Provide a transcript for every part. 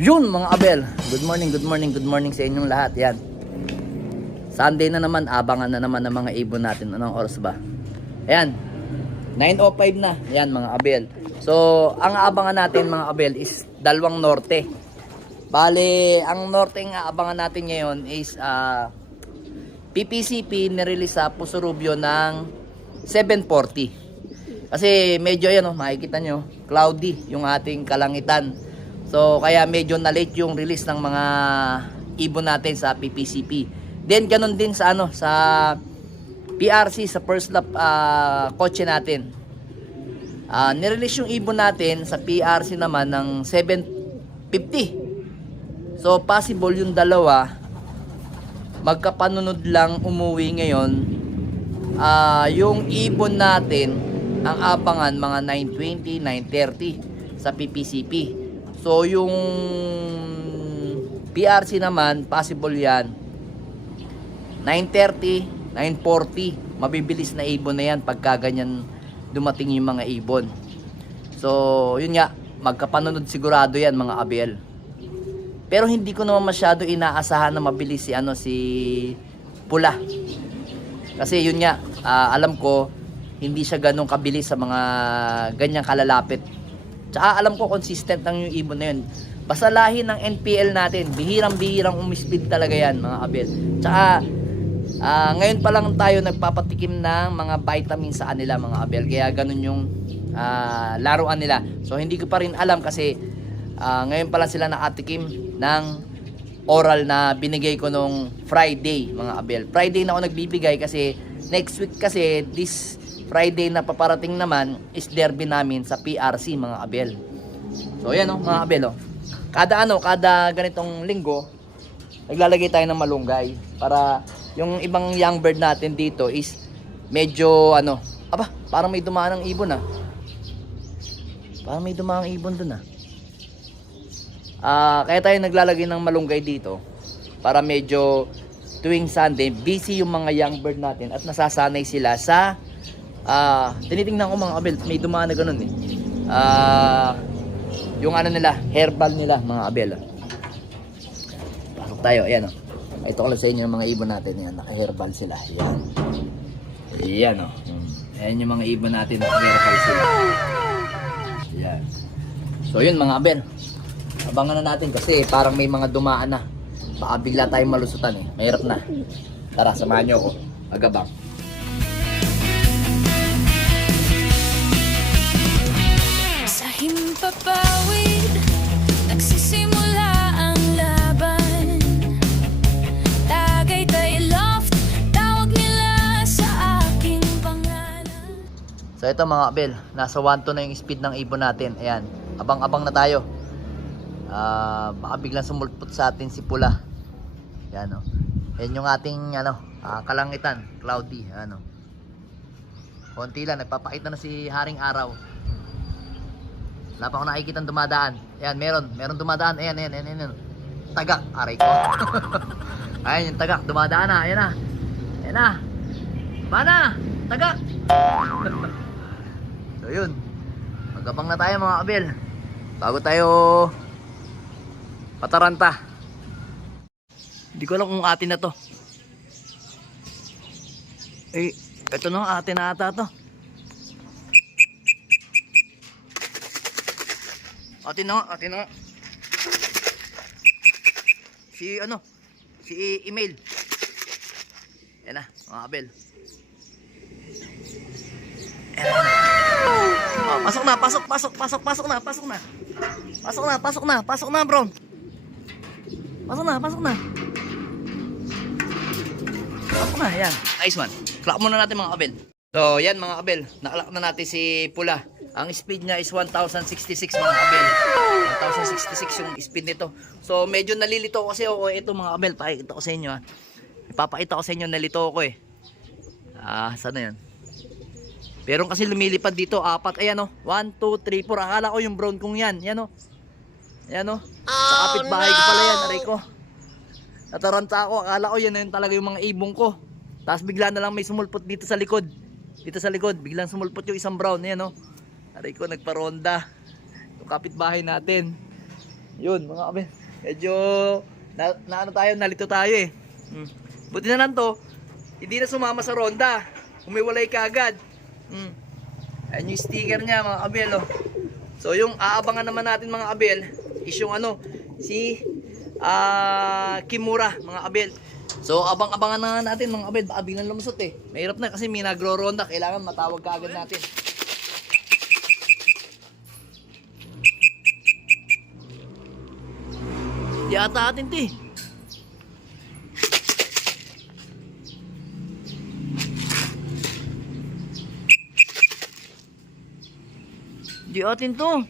Yun mga abel, good morning, good morning, good morning sa inyong lahat. Yan, Sunday na naman, abangan na naman ng mga ibon natin. Anong oras ba? Ayan, 9:05 na. Yan mga abel. So, ang abangan natin mga abel is dalawang norte. Bale, ang norte nga abangan natin ngayon is PPCP nirelease sa Puso Rubio ng 7:40. Kasi medyo yan, makikita nyo, cloudy yung ating kalangitan. So kaya medyo na-late yung release ng mga ibon natin sa PPCP. Then ganun din sa sa PRC, sa first lap kotse natin. Nirelease yung ibon natin sa PRC naman ng 7:50. So possible yung dalawa magkapanunod lang umuwi ngayon. Yung ibon natin ang abangan mga 9:20, 9:30 sa PPCP. So yung PRC naman possible yan 9:30, 9:40. Mabibilis na ibon na yan pagka ganyan dumating yung mga ibon. So yun nga, magkapanunod sigurado yan mga abel. Pero hindi ko naman masyado inaasahan na mabilis si Pula. Kasi yun nga, alam ko hindi siya ganun kabilis sa mga ganyang kalalapit. Tsaka alam ko consistent lang yung ibon na yun. Basta lahi ng NPL natin, bihirang-bihirang umispeed talaga yan mga abel. Tsaka ngayon pa lang tayo nagpapatikim ng mga vitamin sa kanila mga abel. Kaya ganun yung laruan nila. So hindi ko pa rin alam kasi ngayon pa lang sila nakatikim ng oral na binigay ko nung Friday mga abel. Friday na ako nagbibigay kasi next week kasi this Friday na paparating naman is derby namin sa PRC mga abel. So yan mga abel Kada ganitong linggo naglalagay tayo ng malunggay para yung ibang young bird natin dito is medyo parang may dumaan ng ibon Parang may dumaan ng ibon dun kaya tayo naglalagay ng malunggay dito para medyo tuwing Sunday busy yung mga young bird natin at nasasanay sila sa tinitingnan ko mga abel, may dumaan na ganun yung nila, herbal nila mga abel. Pasok tayo, ayan ito ko lang sa inyo yung mga ibon natin, yan, naka-herbal sila, yan ayan yung mga ibon natin, naka-herbal sila, yan. So yun mga abel, abangan na natin kasi parang may mga dumaan na, baka bigla tayong malusutan mahirap na. Tara, samahan nyo ako, agabang. Papawid, nagsisimula ang laban. Tagaytay Loft, tawag nila sa aking pangalan. So ito mga abel, nasa 1-2 na yung speed ng ibon natin. Ayan, abang-abang na tayo. Baka biglang sumulpot sa atin si Pula. Ayan Ayan yung ating kalangitan, cloudy. Konti lang, nagpapakita na si Haring Araw. Wala pa ako nakikitang dumadaan. Ayan, meron dumadaan. Ayan. Tagak, aray ko. Ayan yung tagak, dumadaan na. Ayan na. Mana, tagak. So yun, magabang na tayo mga abel bago tayo pataranta. Hindi ko alam kung atin na to. Ito atin na ata to. Atin na. Si email. Yan na, mga abel. Pasok na, bro. Pasok na, yan. Nice one. Clock muna natin mga abel. So, yan mga abel. Nakalak na natin si Pula. Ang speed niya is 1066 mga abel. 1066 yung speed nito. So medyo nalilito kasi ako ito mga abel. Pakikita ko sa inyo Ipapakita ko sa inyo, nalito ako sana yan. Pero kasi lumilipad dito, 4. Ayan 1, 2, 3, 4. Akala ko yung brown kong yan. Yan sa kapitbahay ko pala yan, aray ko. Nataranta ako, akala ko yan talaga yung mga ibong ko. Tapos bigla na lang may sumulpot dito sa likod. Biglang sumulpot yung isang brown. Ayan Aray ko, nagparonda. Yung kapitbahay natin. Yun, mga abel. Medyo, ano tayo, nalito tayo eh. Buti na lang to, hindi na sumama sa ronda. Umiwalay ka agad. Ayan yung sticker niya, mga abel, oh. So, yung aabangan naman natin, mga abel, is yung ano, si Kimura, mga abel. So, abang-abangan na natin, mga abel. Baka biglang lumusot eh. Mahirap na kasi may nagro-ronda. Kailangan matawag ka agad natin. Di ata atin, ti. Di atin to.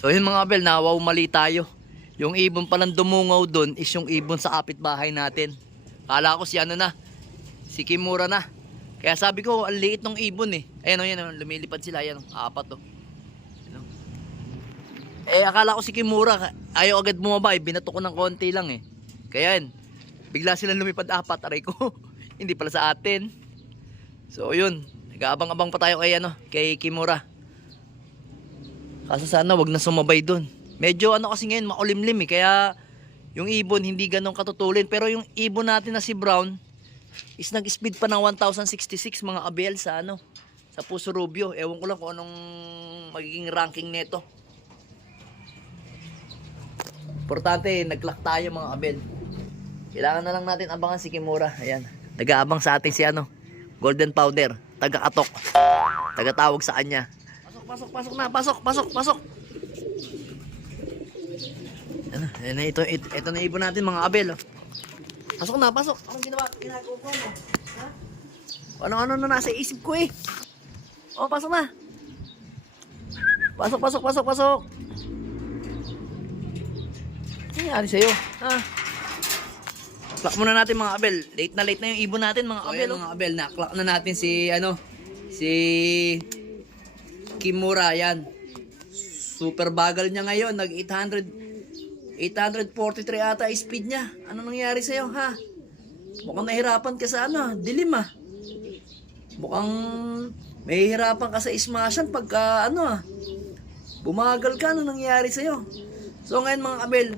So yun, mga abel, nawaw mali tayo. Yung ibon palang dumungaw dun is yung ibon sa kapitbahay natin. Kala ko si ano na, si Kimura na. Kaya sabi ko, ang liit ng ibon eh. Ayan o, yan o, lumilipad sila, yan o, apat o. Eh, akala ko si Kimura, ayaw agad bumaba eh, binato ko ng konti lang eh. Kaya yan, bigla silang lumipad apat, aray ko. Hindi pala sa atin. So yun, nag-aabang-abang pa tayo kay ano, kay Kimura. Kaso sana wag na sumabay doon. Medyo ano kasi ngayon makulimlim eh, kaya yung ibon hindi ganun katutulin. Pero yung ibon natin na si Brown is nag-speed pa ng 1066, mga abel, sa ano, sa Puso Rubio. Ewan ko lang kung anong magiging ranking nito. Importante, nag-clock tayo, mga abel. Kailangan na lang natin abangan si Kimura. Ayan, nag-aabang sa atin si ano, Golden Powder, taga-atok, taga-tawag sa kanya. Pasok na, pasok. Ano, ito na ibon natin, mga abel. Oh. Pasok na. Anong ginagawa ko mo? Ha? Ano na nasa isip ko eh. Oh, pasok na. Pasok. Ano nangyari sa'yo? Ha? Clock muna natin, mga abel. Late na yung ibon natin, mga abel. Mga abel, na-clock na natin si Kimura. Yan. Super bagal niya ngayon. Nag 843 ata speed niya. Ano nangyari sa'yo, ha? Mukhang nahirapan ka sa ano, dilim ah. Mukhang mahihirapan ka sa smashan pagka ano bumagal ka. Ano nangyari sa'yo? So ngayon, mga abel,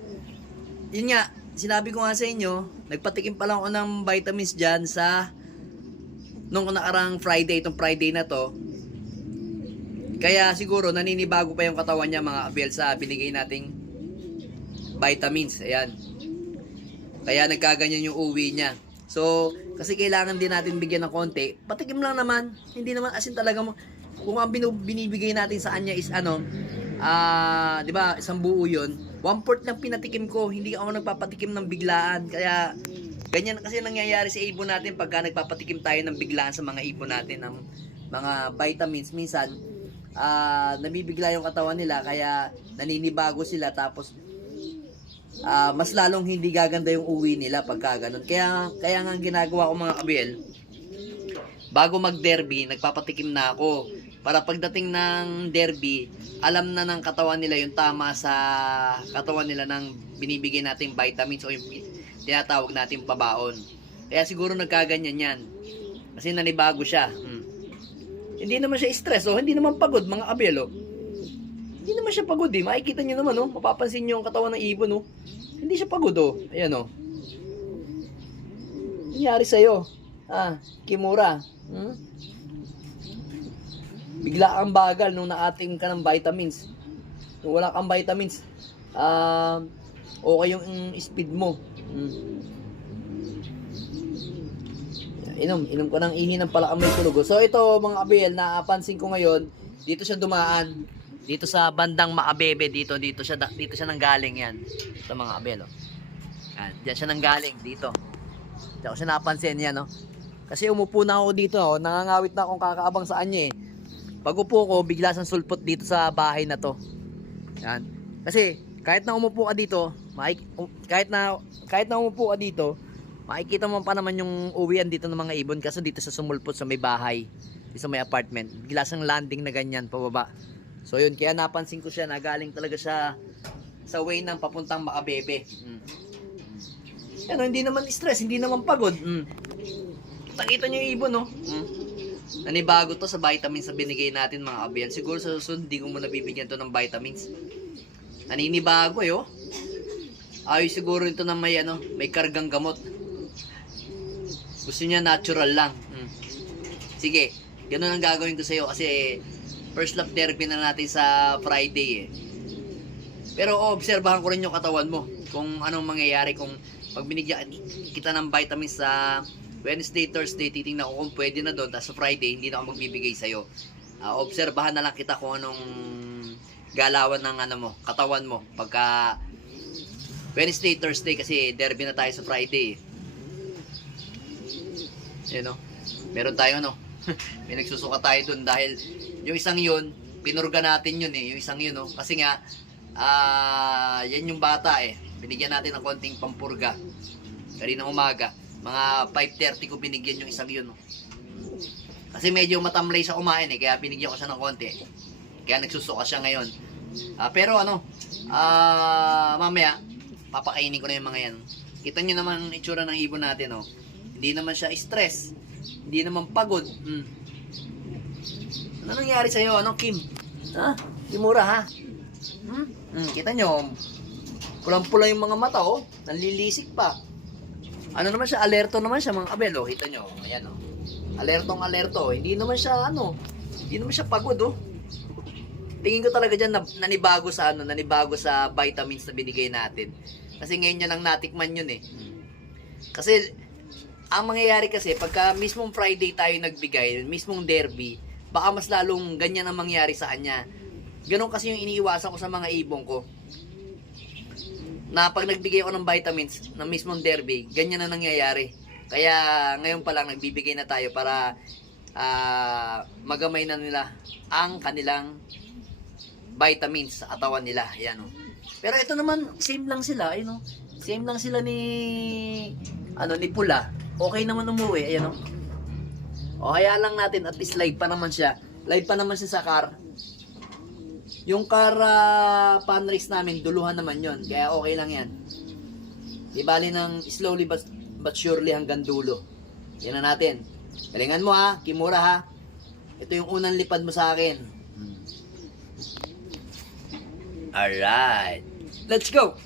yun nga, sinabi ko nga sa inyo, nagpatikim pa lang ako ng vitamins dyan sa nung nakarang Friday, itong Friday na to. Kaya siguro naninibago pa yung katawan niya, mga abel, sa binigay nating vitamins. Ayan. Kaya nagkaganyan yung uwi niya. So, kasi kailangan din natin bigyan ng konti. Patikim lang naman. Hindi naman asin talaga mo. Kung ang binibigay natin sa kanya is ano, di ba, isang buo yun, 1/4 lang pinatikim ko. Hindi ako nagpapatikim ng biglaan. Kaya ganyan kasi nangyayari sa ibon natin pagka nagpapatikim tayo ng biglaan sa mga ibon natin ng mga vitamins. Minsan nabibigla yung katawan nila, kaya naninibago sila, tapos mas lalong hindi gaganda yung uwi nila pagka ganun. Kaya nga ang ginagawa ko, mga abel, bago mag-derby, nagpapatikim na ako. Para pagdating ng derby, alam na ng katawan nila yung tama sa katawan nila ng binibigay nating vitamins o yung tinatawag nating pabaon. Kaya siguro nagkaganyan yan. Kasi nanibago siya. Hindi naman siya stress, hindi naman pagod, mga abel. Hindi naman siya pagod eh. Makikita nyo naman, mapapansin nyo yung katawan ng ibon. Hindi siya pagod. Ayan. Nangyari sa'yo, Kimura. Bigla kang bagal nung naating ka ng vitamins. Kung wala kang vitamins, okay yung speed mo. Inom ko ng ihi ng palakamay tulugo. So ito, mga abel, napansin ko ngayon, dito siya dumaan. Dito sa bandang Maabebe, dito siya nanggaling yan. Ito, mga abel. Yan, diyan siya nanggaling, dito. Diyan ko siya napansin yan, Kasi umupo na ako dito, nangangawit na akong kakaabang sa kanya eh. Pag upo ko, bigla siyang sulpot dito sa bahay na to. Yan. Kasi kahit na umupo ka dito, kahit na umupo ka dito, makikita mo pa naman yung uwian dito ng mga ibon, kasi dito sa sumulpot sa may bahay, dito sa may apartment. Bigla siyang landing na ganyan pababa. So yun, kaya napansin ko siya na galing talaga siya sa way ng papuntang Maabebe. Yan, hindi naman stress, hindi naman pagod. Kita-kita niyo yung ibon, Nanibago to sa vitamins na binigay natin mga kabel. Siguro sa susunod, hindi ko muna bibigyan to ng vitamins. Naninibago eh, oh. Ayos siguro ito na may, may kargang gamot. Gusto niya natural lang. Sige, ganun ang gagawin ko sa'yo kasi first lap therapy na natin sa Friday eh. Pero obserbahan ko rin yung katawan mo. Kung anong mangyayari kung pag binigyan kita ng vitamins sa Wednesday, Thursday, titingnan ko kung pwede na doon. Tapos sa Friday, hindi na ako magbibigay sa'yo. Obserbahan na lang kita kung anong galawan ng katawan mo. Pagka Wednesday, Thursday kasi derby na tayo sa Friday. Yan o. Meron tayo may nagsusuka tayo dun dahil yung isang yun, pinurga natin yun eh. Yung isang yun Kasi nga, yan yung bata eh. Binigyan natin ng konting pampurga. Karinang umaga. Mga 5:30 ko binigyan yung isang yun. Kasi medyo matamlay siya kumain eh. Kaya binigyan ko siya ng konti. Kaya nagsusuka siya ngayon. Pero mamaya, papakainin ko na yung mga yan. Kita nyo naman ang itsura ng ibon natin. Hindi naman siya stress. Hindi naman pagod. Ano nangyari sa'yo? Kim? Ha? Kimura ha? Kita nyo, pulang-pula yung mga mata nanlilisik pa. Ano naman siya, alerto naman siya mga kabel kita nyo, ayan alerto, hindi naman siya hindi naman siya pagod Tingin ko talaga dyan nanibago sa vitamins na binigay natin. Kasi ngayon niya lang natikman yun eh. Kasi ang mangyayari kasi pagka mismong Friday tayo nagbigay, mismong derby, baka mas lalong ganyan ang mangyari sa kanya. Ganon kasi yung iniiwasan ko sa mga ibong ko. Na pag nagbigay ako ng vitamins ng mismong derby, ganyan na nangyayari. Kaya ngayon pa lang nagbibigay na tayo para magamay na nila ang kanilang vitamins sa katawan nila. Ayan Pero ito naman, same lang sila. Same lang sila ni Pula. Okay naman umuwi. Ayan kaya lang natin, at least live pa naman siya. Live pa naman siya sa car. Yung car pan race namin, duluhan naman yon. Kaya okay lang yan. Di bali ng slowly but surely hanggang dulo. Yan na natin. Galingan mo Kimura ha. Ito yung unang lipad mo sa akin. Alright. Let's go!